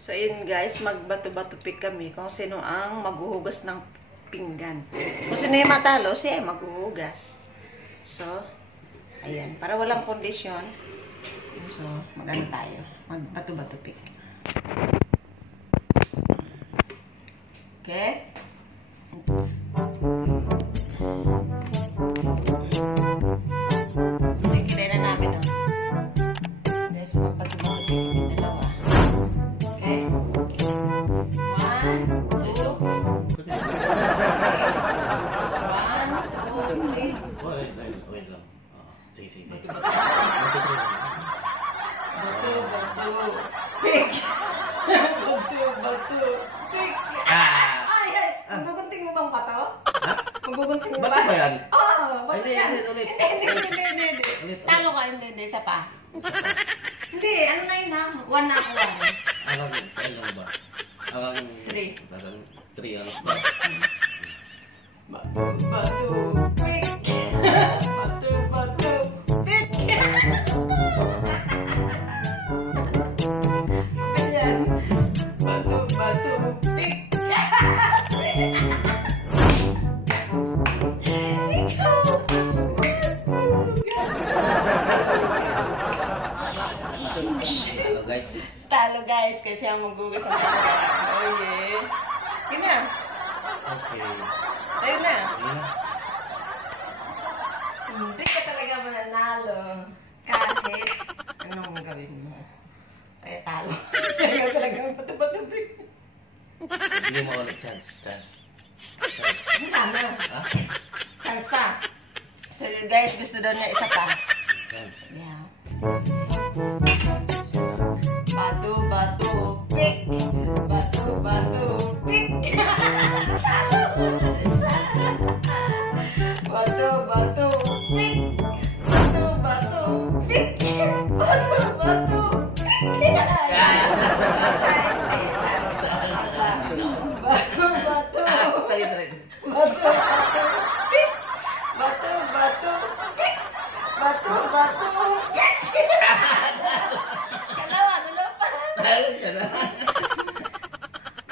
So, yun guys, magbato-bato pick kami kung sino ang maghuhugas ng pinggan. Kung sino yung matalo, siya ay maghuhugas. So, ayan. Para walang kondisyon. So, magano tayo. Magbato-bato pick. Okay? Nakikilay na namin, no? Guys, magbato-bato pick kami dalawa. Okay? 1, 2. 1, 2, 3. Wait lang. Sige. Bato-bato pick. Bato-bato pick. Ay! Magbugunting mo bang bato? Ha? Magbugunting mo ba? Bato ba yan? Oo, bato Hindi, yan. ulit. Hindi. Talo ka, hindi. Isa pa. Hindi, ano na yun ha? 1 na ako. Ano ba? Hanggang 3. 3 ano? Bato-bato pick. Bato-bato pick. Ayan. Bato-bato pick. Hello guys. Talo guys, kasi ang magugas ng pagkain. Oh yeah. Yun na. Okay. Ayun na. Ayun na. Hindi ka talaga mananalo. Kahit anong gawin mo. Kaya talo. Kaya talagang bato-bato pick. Hindi mo ulit chance. Wala na. Ha? Chance pa. So guys, gusto daw niya isa pa. Chance. Yeah. Bato-bato pick. Bato-bato pick. Bato-bato pick. Bato-bato pick. Bato-bato pick. Bato-bato. Bato-bato pick. Bato-bato pick. Bato-bato pick. Dalawa pa.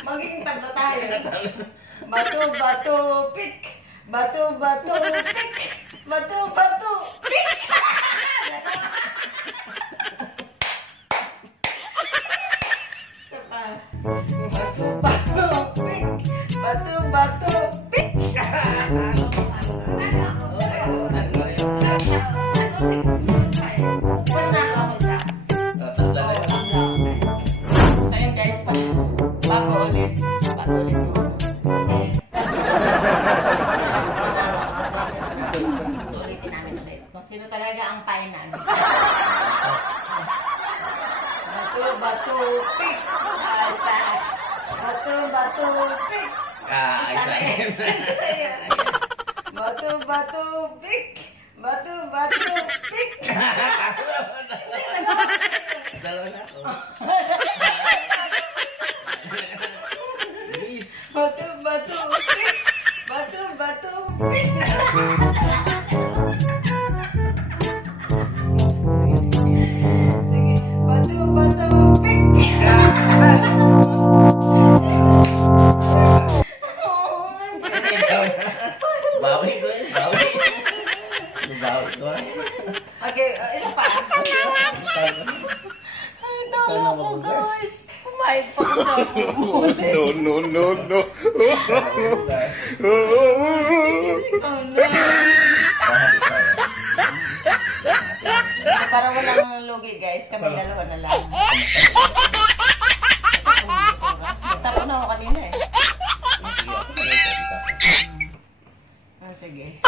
Magiging tatlo tayo. Bato-bato pick. Bato-bato pick. Bato-bato pick. Isa pa. Bato-bato pick. Bato-bato pick. So yun guys, bago ulit yung kasi so ulitin namin ulit kung sino talaga ang final. Bato-bato pick. Isa. Bato-bato pick. Isa rin. Bato-bato pick. Bato-bato pick. Dalawa na ako. Please. Bato-bato pick. Bato-bato pick. Bato-bato pick. Bawi ko eh. Bawi ko. Okay, isa pa. Talo ko guys. Pumayag pa ko sa muli. No. Oh no. Para walang lugi guys, kami dalawa na lang. Tapos na ako kanina eh. Oh, sige.